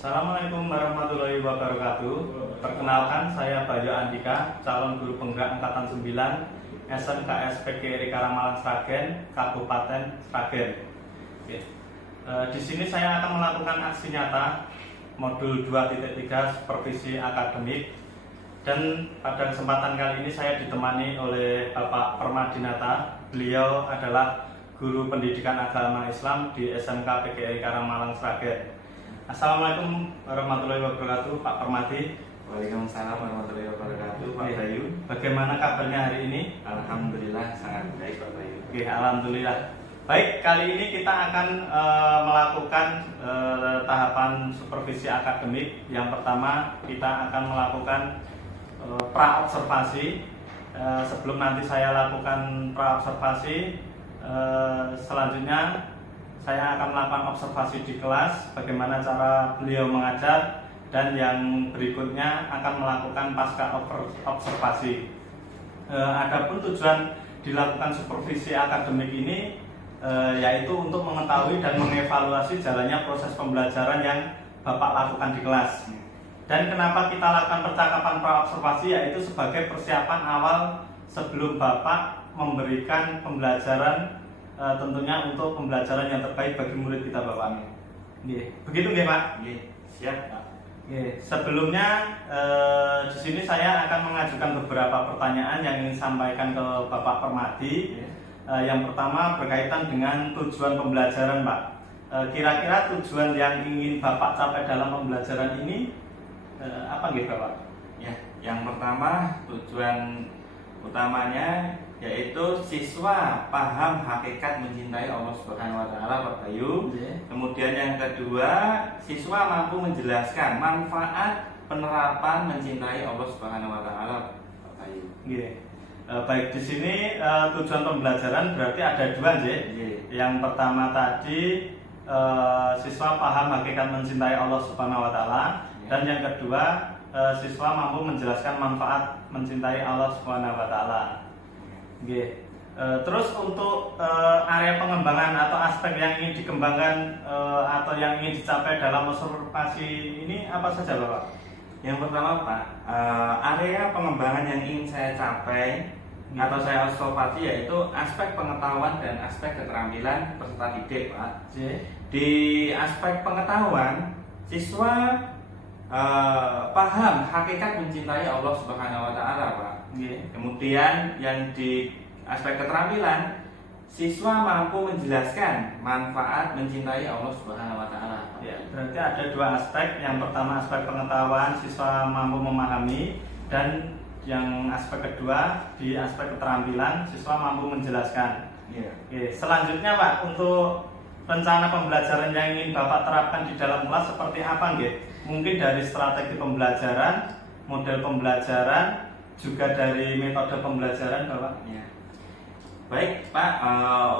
Assalamualaikum warahmatullahi wabarakatuh. Perkenalkan, saya Bayu Andika, calon guru penggerak angkatan 9 SMKS PGRI Karamalang Sragen, Kabupaten Sragen. Oke. Di sini saya akan melakukan aksi nyata modul 2.3 supervisi akademik, dan pada kesempatan kali ini saya ditemani oleh Bapak Permadinata. Beliau adalah guru pendidikan agama Islam di SMK PGRI Karamalang Sragen. Assalamualaikum warahmatullahi wabarakatuh, Pak Permadi. Waalaikumsalam warahmatullahi wabarakatuh, Pak Bayu. Bagaimana kabarnya hari ini? Alhamdulillah sangat baik, Pak Bayu. Oke, alhamdulillah. Baik, kali ini kita akan melakukan tahapan supervisi akademik. Yang pertama, kita akan melakukan pra-observasi. Sebelum nanti saya lakukan pra-observasi, selanjutnya saya akan melakukan observasi di kelas, bagaimana cara beliau mengajar, dan yang berikutnya akan melakukan pasca observasi. Adapun tujuan dilakukan supervisi akademik ini yaitu untuk mengetahui dan mengevaluasi jalannya proses pembelajaran yang Bapak lakukan di kelas. Dan kenapa kita lakukan percakapan pra-observasi, yaitu sebagai persiapan awal sebelum Bapak memberikan pembelajaran, tentunya untuk pembelajaran yang terbaik bagi murid kita, Bapak. Begitu nggih, Pak? Nggih, siap, Pak. Sebelumnya di sini saya akan mengajukan beberapa pertanyaan yang ingin sampaikan ke Bapak Permadi. Yang pertama berkaitan dengan tujuan pembelajaran, Pak. Kira-kira tujuan yang ingin Bapak capai dalam pembelajaran ini apa nggih, Bapak? Ya, yang pertama tujuan utamanya yaitu siswa paham hakikat mencintai Allah Subhanahu wa taala, Pak Bayu. Kemudian yang kedua, siswa mampu menjelaskan manfaat penerapan mencintai Allah Subhanahu wa taala, Pak Bayu. Baik, di sini tujuan pembelajaran berarti ada dua, Nggih. Yang pertama tadi siswa paham hakikat mencintai Allah Subhanahu wa taala, dan yang kedua siswa mampu menjelaskan manfaat mencintai Allah Subhanahu wa taala. Terus untuk area pengembangan atau aspek yang ingin dikembangkan atau yang ingin dicapai dalam observasi ini apa saja, Bapak? Yang pertama, Pak, area pengembangan yang ingin saya capai atau saya observasi yaitu aspek pengetahuan dan aspek keterampilan peserta didik, Pak. Di aspek pengetahuan, siswa paham hakikat mencintai Allah Subhanahu wa taala, Pak. Kemudian yang di aspek keterampilan, siswa mampu menjelaskan manfaat mencintai Allah Subhanahu wa taala. Berarti ada dua aspek. Yang pertama aspek pengetahuan, siswa mampu memahami, dan yang aspek kedua di aspek keterampilan, siswa mampu menjelaskan. Selanjutnya, Pak, untuk rencana pembelajaran yang ingin Bapak terapkan di dalam kelas seperti apa, nggih? Mungkin dari strategi pembelajaran, model pembelajaran, juga dari metode pembelajaran, Bapak. Baik, Pak,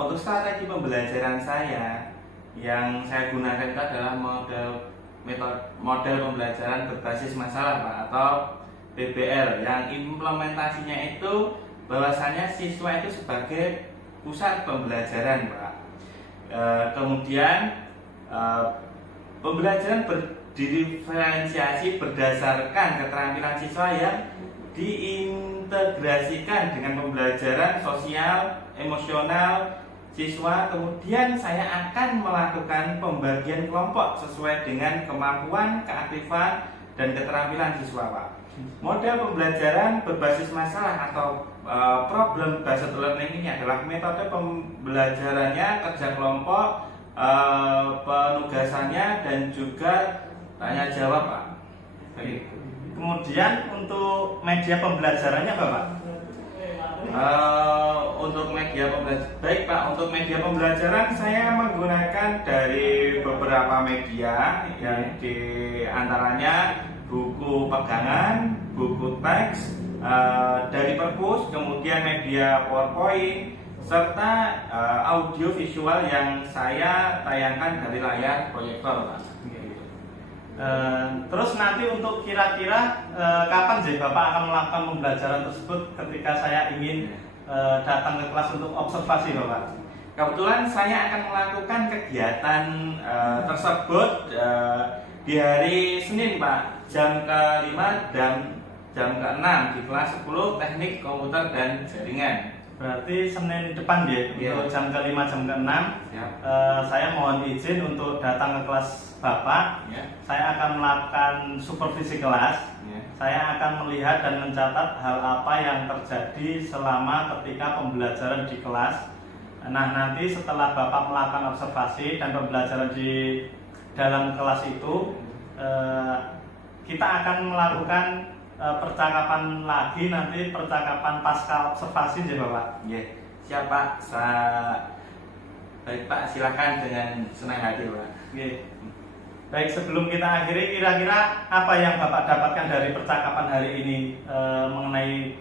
untuk strategi pembelajaran saya yang saya gunakan itu adalah model pembelajaran berbasis masalah, Pak, atau PBL, yang implementasinya itu bahwasanya siswa itu sebagai pusat pembelajaran, Pak. Kemudian pembelajaran didiferensiasi berdasarkan keterampilan siswa yang diintegrasikan dengan pembelajaran sosial, emosional siswa. Kemudian saya akan melakukan pembagian kelompok sesuai dengan kemampuan, keaktifan, dan keterampilan siswa, Pak. Model pembelajaran berbasis masalah atau problem based learning ini adalah metode pembelajarannya kerja kelompok, penugasannya, dan juga tanya jawab, Pak. Kemudian untuk media pembelajarannya, Bapak? Untuk media pembelajaran, baik, Pak. Untuk media pembelajaran saya menggunakan dari beberapa media, yang di antaranya buku pegangan, buku teks, dari perpus, kemudian media PowerPoint, serta audio visual yang saya tayangkan dari layar proyektor, Pak. Terus nanti untuk kira-kira kapan sih Bapak akan melakukan pembelajaran tersebut ketika saya ingin datang ke kelas untuk observasi, Bapak? Kebetulan saya akan melakukan kegiatan tersebut di di hari Senin Pak, jam ke-5 dan jam ke-6 di kelas 10 teknik komputer dan jaringan. Berarti Senin depan ya, Iya. untuk jam ke-5 jam ke-6. Siap. Saya mohon izin untuk datang ke kelas Bapak. Ya. Saya akan melakukan supervisi kelas. Ya. Saya akan melihat dan mencatat hal apa yang terjadi selama ketika pembelajaran di kelas. Nah, nanti setelah Bapak melakukan observasi dan pembelajaran di dalam kelas itu, kita akan melakukan percakapan lagi, nanti percakapan pasca observasi ya Bapak. Ya. Siap Pak. Baik Pak, silakan dengan senang hati Pak. Oke. Baik, sebelum kita akhiri, kira-kira apa yang Bapak dapatkan dari percakapan hari ini mengenai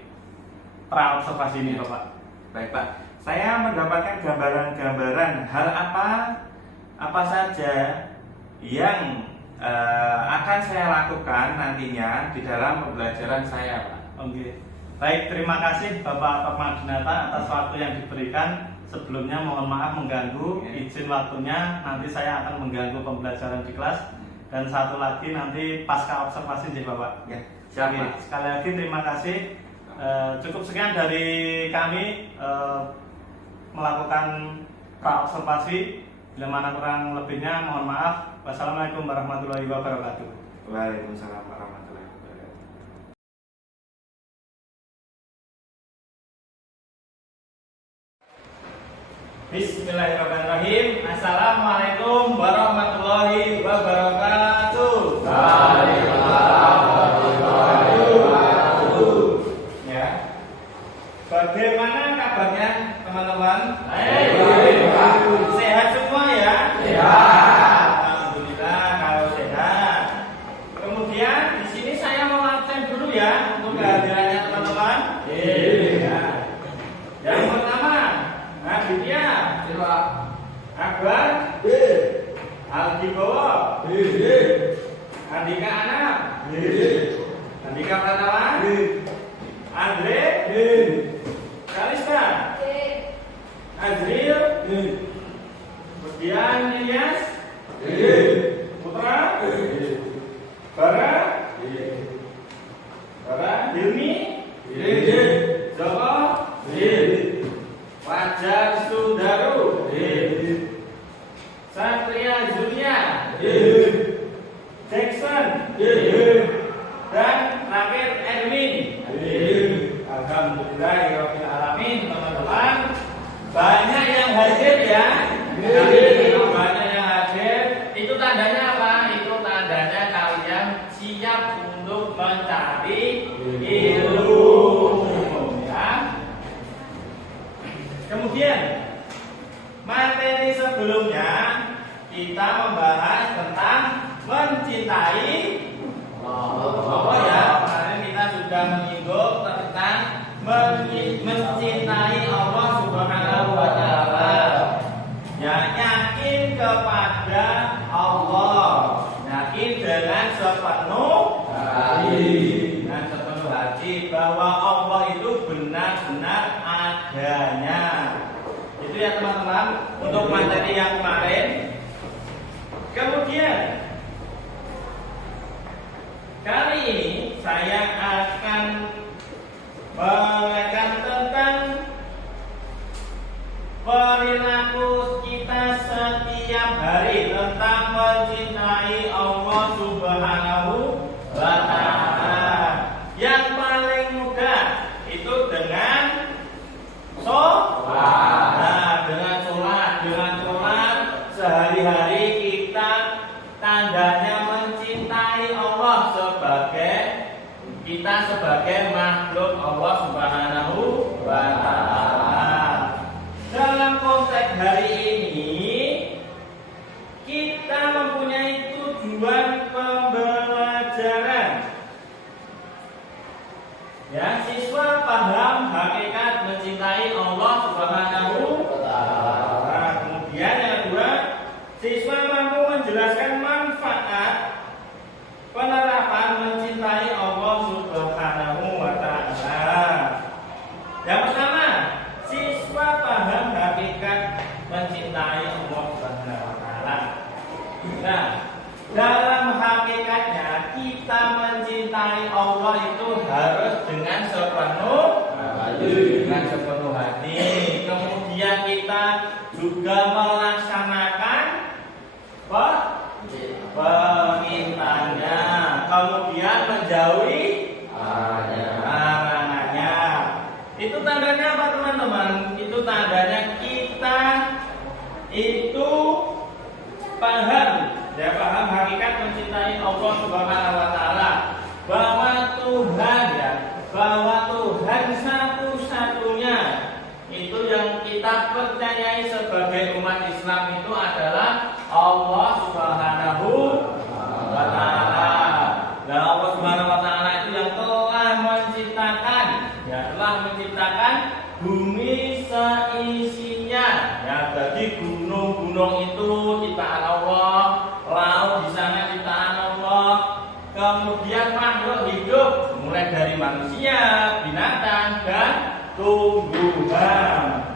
pra observasi ini Bapak? Baik Pak, saya mendapatkan gambaran-gambaran hal apa saja yang akan saya lakukan nantinya di dalam pembelajaran saya Pak. Oke. Baik, terima kasih Bapak Permadinata atas waktu yang diberikan. Sebelumnya mohon maaf mengganggu, izin waktunya, nanti saya akan mengganggu pembelajaran di kelas. Dan satu lagi nanti pasca observasi ya Bapak. Ya, siap Oke, Pak. sekali lagi terima kasih. Cukup sekian dari kami melakukan pra observasi. Bila mana kurang lebihnya mohon maaf. Wassalamualaikum warahmatullahi wabarakatuh. Waalaikumsalam warahmatullahi wabarakatuh. Bismillahirrahmanirrahim. Assalamualaikum warahmatullahi wabarakatuh. Ya. Bagaimana kabarnya teman-teman? Sehat semua ya? Alhamdulillah kalau sehat. Kemudian di sini saya mau absen dulu ya untuk kehadirannya teman-teman. Ya. Yang pertama, Naditya, Akbar, Aldi Bowo, Andika Anam, Andika Pratama, Andre, Kalista, Azril, kemudian Ilyas, Putra, Bara, Hilmi, Joko, Fajar Sundaru, Satria Junia, Jackson, dan Rakit Erwin. Alhamdulillahirabbil alamin teman-teman. Banyak yang hadir ya. Kalau banyak yang hadir, itu tandanya apa? Itu tandanya kalian siap untuk mencari ilmu. Ya. Kemudian materi sebelumnya kita membahas tentang mencintai Allah ya. Kemarin kita sudah menyinggung tentang mencintai Allah Subhanahu wa taala. Ya, yakin kepada Allah, yakin dengan sepenuh hati bahwa Allah itu benar-benar adanya. Itu ya teman-teman untuk materi yang kemarin. Kemudian kali ini saya akan mengajarkan tentang perilaku kita setiap hari tentang mencintai Allah Subhanahu wa taala. Yang paling mudah itu dengan sholat. Nah, dengan sholat sehari-hari kita tandanya mencintai Allah sebagai makhluk Allah Subhanahu wa taala. Dalam konteks hari ini kita mempunyai tujuan pembelajaran. Ya, siswa paham hakikat mencintai Allah Subhanahu wa taala. Kemudian yang kedua, siswa mampu menjelaskan manfaat penerapan mencintai Allah Subhanahu wa taala. Yang pertama, siswa paham hakikat mencintai Allah Subhanahu wa taala. Nah, dalam hakikat dengan sepenuh hati. Kemudian kita juga melaksanakan perintahnya, kemudian menjauhi larangannya. Itu tandanya apa teman-teman? Itu tandanya kita itu paham hakikat mencintai Allah Subhanahu wa taala, bahwa Tuhan satu-satunya itu yang kita percayai sebagai umat Islam itu adalah Allah Subhanahu wa taala. Dan Allah Subhanahu wa taala itu yang telah menciptakan bumi seisinya. Ya, jadi gunung-gunung itu ciptaan Allah, laut di sana ciptaan Allah. Kemudian makhluk hidup mulai dari manusia, binatang dan tumbuhan.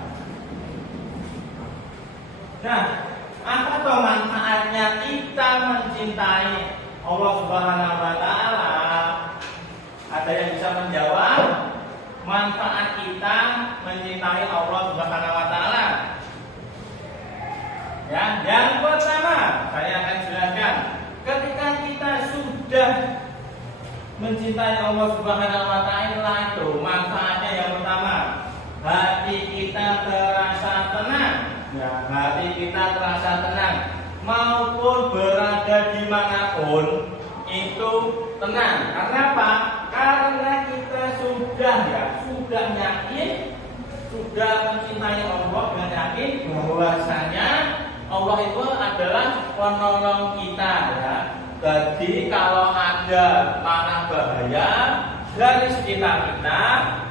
Nah, apa toh manfaatnya kita mencintai Allah Subhanahu wa taala? Ada yang bisa menjawab manfaat kita mencintai Allah Subhanahu wa taala? Ya, yang pertama saya akan jelaskan. Ketika kita sudah mencintai Allah Subhanahu wa taala itu manfaatnya yang pertama, hati kita terasa tenang. Ya, hati kita terasa tenang, maupun berada dimanapun itu tenang. Karena apa? Karena kita sudah yakin, sudah mencintai Allah dengan yakin bahwasanya Allah itu adalah penolong kita. Ya. Jadi kalau ada mana bahaya dari sekitar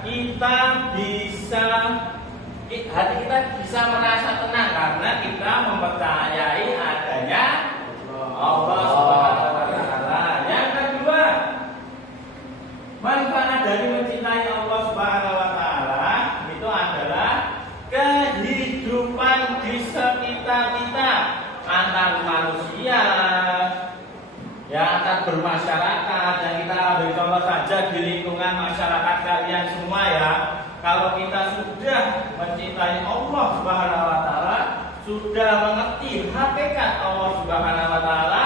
kita bisa, hati kita bisa merasa tenang karena kita mempercayai adanya Allah Subhanahu wa taala. Yang kedua, manfaat dari mencintai Allah Subhanahu wa taala itu adalah kehidupan di sekitar kita, antar manusia, ya, antar bermasyarakat. Yang kita ambil contoh saja di lingkungan masyarakat kalian semua ya. Kalau kita sudah mencintai Allah Subhanahu wa taala, sudah mengerti hakikat Allah Subhanahu wa taala,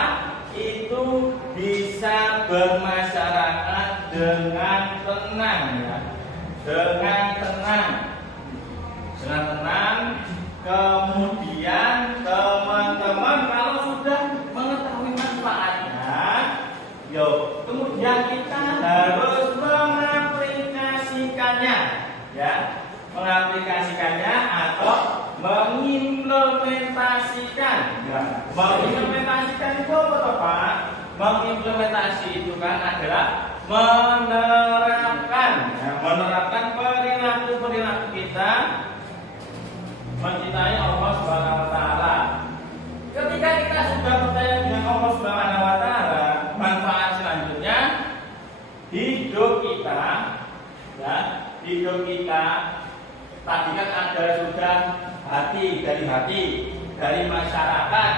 itu bisa bermasyarakat dengan tenang ya. Dengan tenang. Kemudian teman-teman kalau sudah mengetahui manfaatnya, kemudian kita harus mengaplikasikannya. Ya, mengaplikasikannya atau mengimplementasikan. Ya. Mengimplementasikan itu apa Pak? Mengimplementasi itu kan adalah menerapkan, ya, menerapkan perilaku kita mencintai Allah Subhanahu wa taala. Ketika kita sudah percaya dengan Allah Subhanahu wa taala, manfaat selanjutnya hidup kita, ya, hidup kita tadi kan ada sudah hati, dari masyarakat,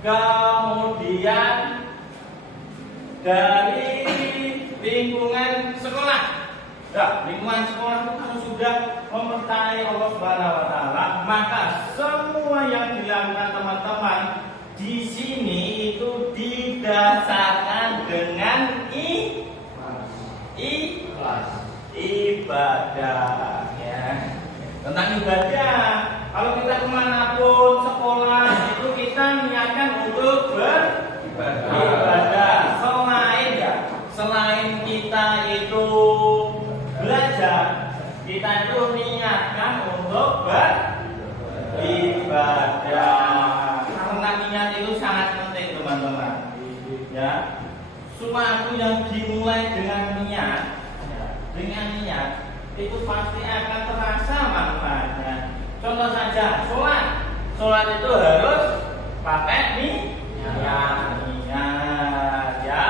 kemudian dari lingkungan sekolah. Ya, lingkungan sekolah itu kalau sudah mempercayai Allah Subhanahu wa taala, maka semua yang dilakukan teman-teman di sini itu didasarkan dengan ibadah ya. Tentang ibadah, kalau kita kemanapun sekolah itu kita niatkan untuk beribadah. Selain kita itu belajar, kita itu niatkan untuk beribadah. Karena niat itu sangat penting teman-teman. Ya, sesuatu yang dimulai dengan niat, itu pasti akan terasa manfaatnya. Contoh saja, sholat itu harus pakai niat. Ya,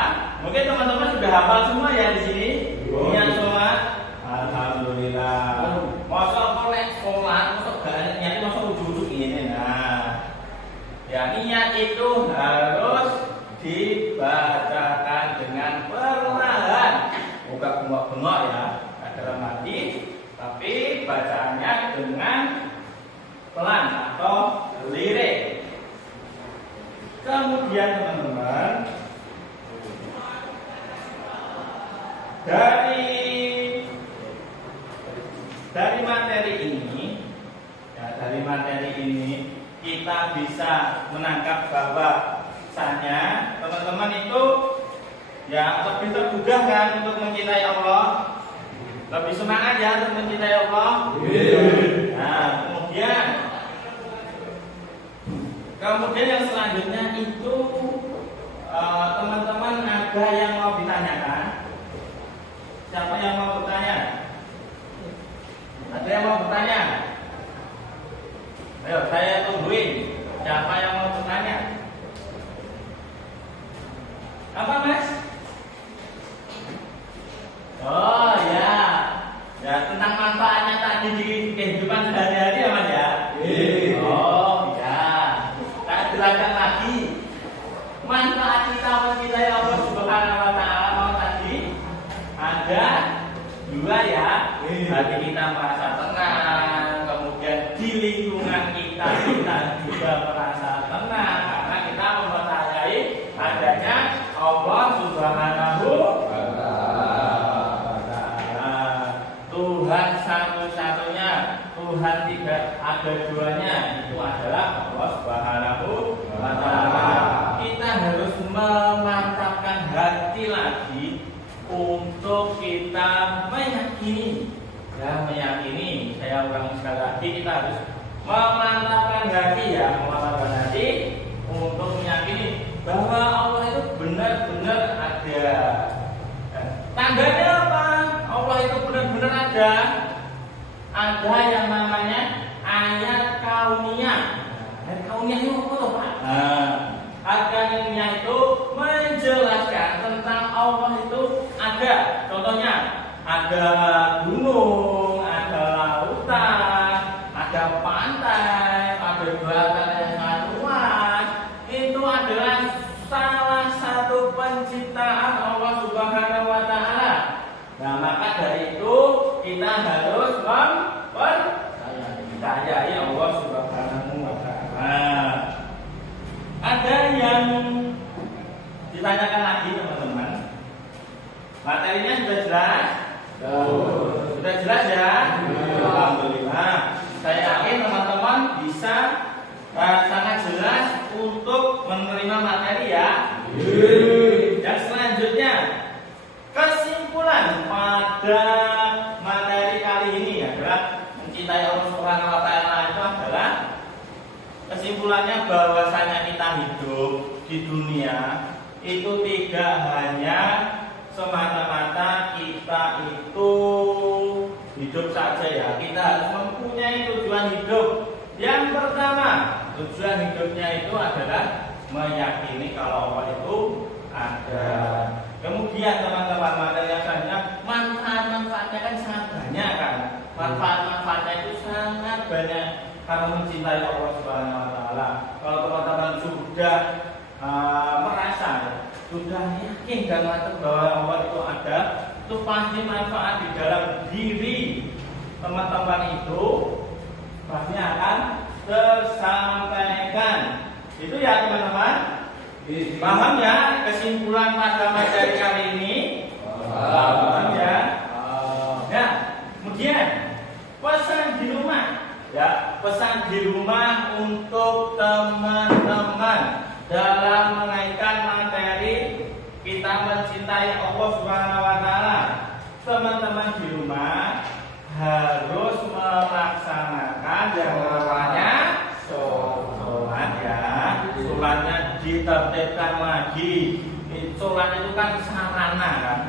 mungkin teman-teman sudah hafal semua ya di sini. Niat sholat, alhamdulillah. Masa kolek sholat, masa gak ada niat, masa ujung-ujung ini. Nah, ya niat itu harus dibacakan dengan perlahan, bukan bengok-bengok ya. Dalam hati, tapi bacaannya dengan pelan atau lirik. Kemudian teman-teman, dari materi ini, ya, dari materi ini kita bisa menangkap bahwasanya teman-teman itu ya lebih tergugah kan untuk mencintai Allah, lebih semangat ya untuk mencintai Allah. Nah, kemudian yang selanjutnya itu teman-teman ada yang mau ditanyakan? Siapa yang mau bertanya? Ada yang mau bertanya? Ayo, saya tungguin. Siapa yang mau bertanya? Apa, Mas? Oh ya, ya tentang manfaatnya tadi di kehidupan sehari-hari ya, Mas ya? Oh ya, saya jelaskan lagi. Manfaat kita mencintai Allah Subhanahu Wa Taala mau tadi ada dua ya. Hati kita merasa tenang, kemudian di lingkungan kita juga merasa tenang karena kita mempercayai adanya Allah Subhanahu wa Ta'ala. Tuhan satu-satunya, Tuhan tidak ada duanya, itu adalah Allah Subhanahu wa Ta'ala. Kita harus memantapkan hati lagi untuk kita meyakini. Ya, meyakini. Saya ulangi sekali lagi, kita harus memantapkan hati ya, memantapkan hati untuk meyakini bahwa Allah itu benar-benar ada. Tandanya apa? Allah itu benar-benar ada. Ada yang namanya ayat kauniyah. Ayat kauniyah itu apa tuh, Pak? Ayat kauniyah itu menjelaskan tentang Allah itu ada. Contohnya, ada gunung, ada lautan, ada pantai, ada lautan yang sangat luas. Itu adalah salah satu penciptaan Allah Subhanahu wa Ta'ala. Nah, maka dari itu kita harus mempercayai Allah Subhanahu wa Ta'ala. Ada yang ditanyakan lagi teman-teman? Materinya sudah jelas? Sudah jelas ya? Alhamdulillah. Saya yakin teman-teman bisa sangat jelas untuk menerima materi ya. Yang selanjutnya, kesimpulan pada materi kali ini adalah mencintai Allah Subhanahu wa Ta'ala itu adalah kesimpulannya bahwasanya kita hidup di dunia itu tidak hanya semata-mata kita itu hidup saja ya. Kita harus mempunyai tujuan hidup. Yang pertama, tujuan hidupnya itu adalah meyakini kalau Allah itu ada. Kemudian teman-teman, materi yang selanjutnya, manfaat-manfaatnya kan sangat banyak kan. Manfaat-manfaatnya itu sangat banyak karena mencintai Allah Subhanahu wa Ta'ala. Kalau teman-teman sudah merasa, sudah yakin dan mantap bahwa Allah itu ada, itu pasti manfaat di dalam diri teman-teman itu pasti akan tersampaikan. Itu ya teman-teman. Paham ya kesimpulan pada materi kali ini? Paham ya? Ya. Kemudian pesan di rumah. Ya, pesan di rumah untuk teman-teman dalam mengaitkan materi kita mencintai Allah Subhanahu wa Ta'ala. Teman-teman di rumah harus melaksanakan yang namanya sholat ya. Sholatnya ditertibkan lagi. Sholat itu kan sarana kan.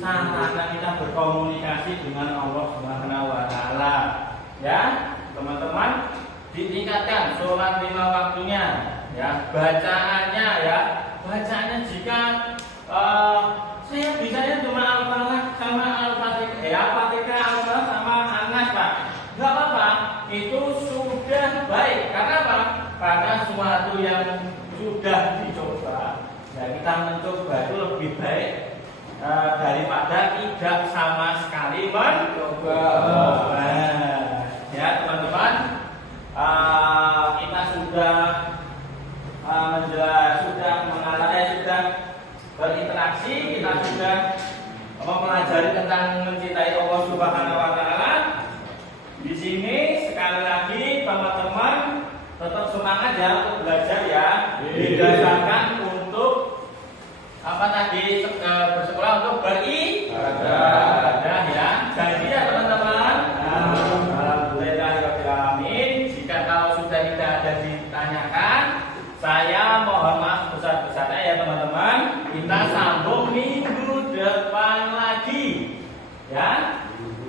Sarana kita berkomunikasi dengan Allah Subhanahu wa Ta'ala. Ya, teman-teman ditingkatkan sholat 5 waktunya. Ya, bacaannya ya, bacaannya jika saya bisanya cuma Al-Fatihah sama Al-Fatihah, ya Fatihah Al-Fatihah sama Anas Pak, nggak apa-apa, itu sudah baik. Karena apa? Karena sesuatu yang sudah dicoba, ya kita mencoba itu lebih baik daripada tidak sama sekali mencoba. mencintai Allah Subhanahu wa taala. Di sini sekali lagi teman-teman tetap semangat ya untuk belajar ya. Didasarkan untuk apa tadi bersekolah untuk beribadah ya. Jadi ya teman-teman. Alhamdulillahirobbilalamin. Jika kalau sudah tidak ada ditanyakan, saya mohon maaf besar-besarnya ya teman-teman. Kita sambung minggu depan lagi ya.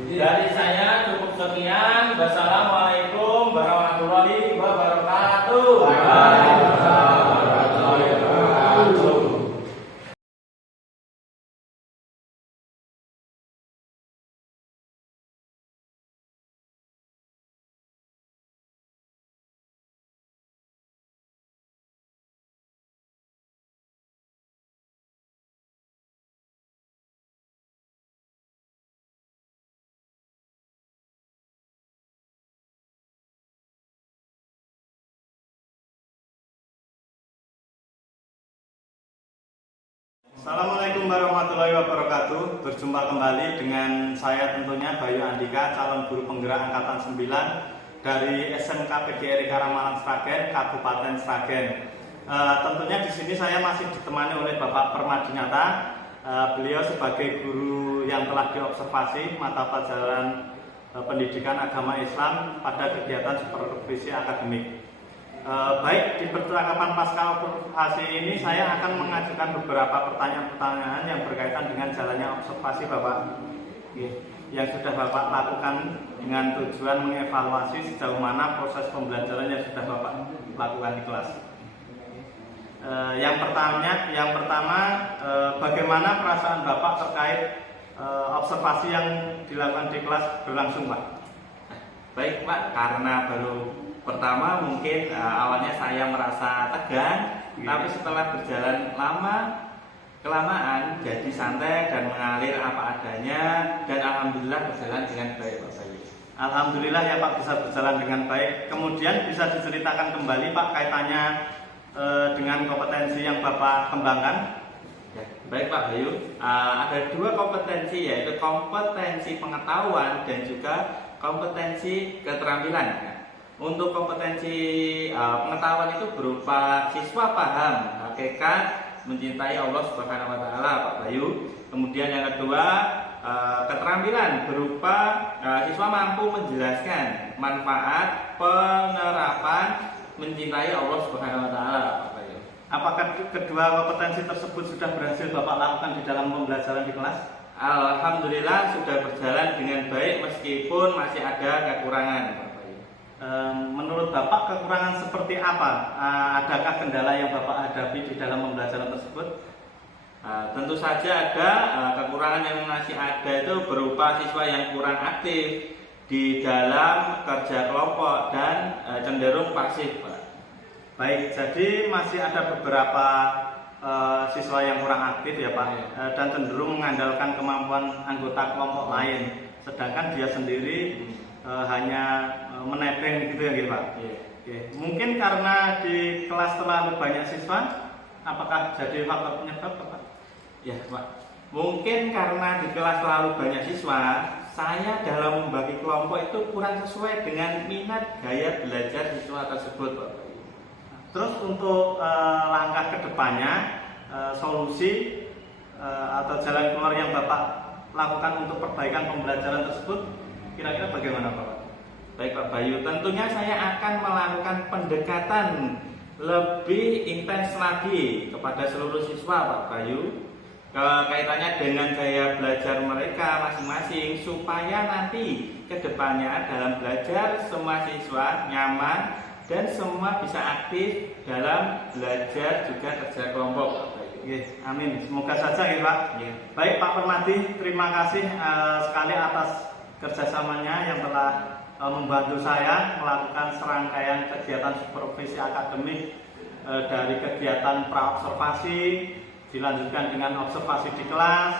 Dari saya cukup sekian. Wassalamualaikum warahmatullahi wabarakatuh. Assalamualaikum warahmatullahi wabarakatuh. Berjumpa kembali dengan saya tentunya Bayu Andika, calon guru penggerak angkatan 9 dari SMK PGRI Karangmalang Sragen, Kabupaten Sragen. Tentunya di sini saya masih ditemani oleh Bapak Permadinata. Beliau sebagai guru yang telah diobservasi mata pelajaran pendidikan agama Islam pada kegiatan supervisi akademik. Baik, di percakapan pasca observasi ini saya akan mengajukan beberapa pertanyaan-pertanyaan yang berkaitan dengan jalannya observasi Bapak yang sudah Bapak lakukan dengan tujuan mengevaluasi sejauh mana proses pembelajaran yang sudah Bapak lakukan di kelas. Yang pertama, bagaimana perasaan Bapak terkait observasi yang dilakukan di kelas berlangsung Pak? Baik Pak, karena baru pertama mungkin awalnya saya merasa tegang, tapi setelah berjalan kelamaan jadi santai dan mengalir apa adanya, dan alhamdulillah berjalan dengan baik Pak Bayu. Alhamdulillah ya Pak, bisa berjalan dengan baik. Kemudian bisa diceritakan kembali Pak kaitannya dengan kompetensi yang Bapak kembangkan. Ya, baik Pak Bayu, ada dua kompetensi, yaitu kompetensi pengetahuan dan juga kompetensi keterampilan. Untuk kompetensi pengetahuan itu berupa siswa paham hakikat mencintai Allah Subhanahu wa taala Pak Bayu. Kemudian yang kedua, keterampilan berupa siswa mampu menjelaskan manfaat penerapan mencintai Allah Subhanahu wa taala Pak Bayu. Apakah kedua kompetensi tersebut sudah berhasil Bapak lakukan di dalam pembelajaran di kelas? Alhamdulillah sudah berjalan dengan baik meskipun masih ada kekurangan. Menurut Bapak kekurangan seperti apa? Adakah kendala yang Bapak hadapi di dalam pembelajaran tersebut? Tentu saja ada. Kekurangan yang masih ada itu berupa siswa yang kurang aktif di dalam kerja kelompok dan cenderung pasif Pak. Baik, jadi masih ada beberapa siswa yang kurang aktif ya Pak, dan cenderung mengandalkan kemampuan anggota kelompok lain, sedangkan dia sendiri hanya menepeng gitu ya gitu Pak. Oke. Mungkin karena di kelas terlalu banyak siswa, apakah jadi faktor penyebab Pak? Ya Pak, mungkin karena di kelas terlalu banyak siswa, saya dalam membagi kelompok itu kurang sesuai dengan minat gaya belajar siswa tersebut Pak. Terus untuk langkah kedepannya, solusi atau jalan keluar yang Bapak lakukan untuk perbaikan pembelajaran tersebut, kira-kira bagaimana Pak? Baik Pak Bayu, tentunya saya akan melakukan pendekatan lebih intens lagi kepada seluruh siswa Pak Bayu, kaitannya dengan gaya belajar mereka masing-masing, supaya nanti kedepannya dalam belajar semua siswa nyaman dan semua bisa aktif dalam belajar juga kerja kelompok. Amin, semoga saja ya Pak. Baik Pak Permadi, terima kasih sekali atas kerjasamanya yang telah membantu saya melakukan serangkaian kegiatan supervisi akademik, dari kegiatan pra-observasi, dilanjutkan dengan observasi di kelas,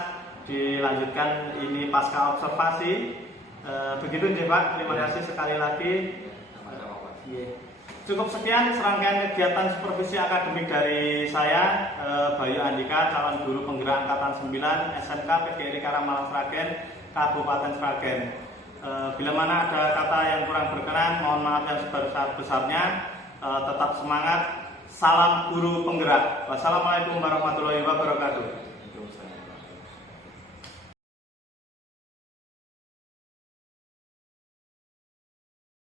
dilanjutkan ini pasca observasi. Begitu nih Pak, terima kasih sekali lagi. Cukup sekian serangkaian kegiatan supervisi akademik dari saya, Bayu Andika, calon guru penggerak angkatan 9 SMK PGRI Karangmalang Sragen, Kabupaten Sragen. Bila mana ada kata yang kurang berkenan, mohon maaf yang sebesar-besarnya. Tetap semangat. Salam guru penggerak. Wassalamualaikum warahmatullahi wabarakatuh.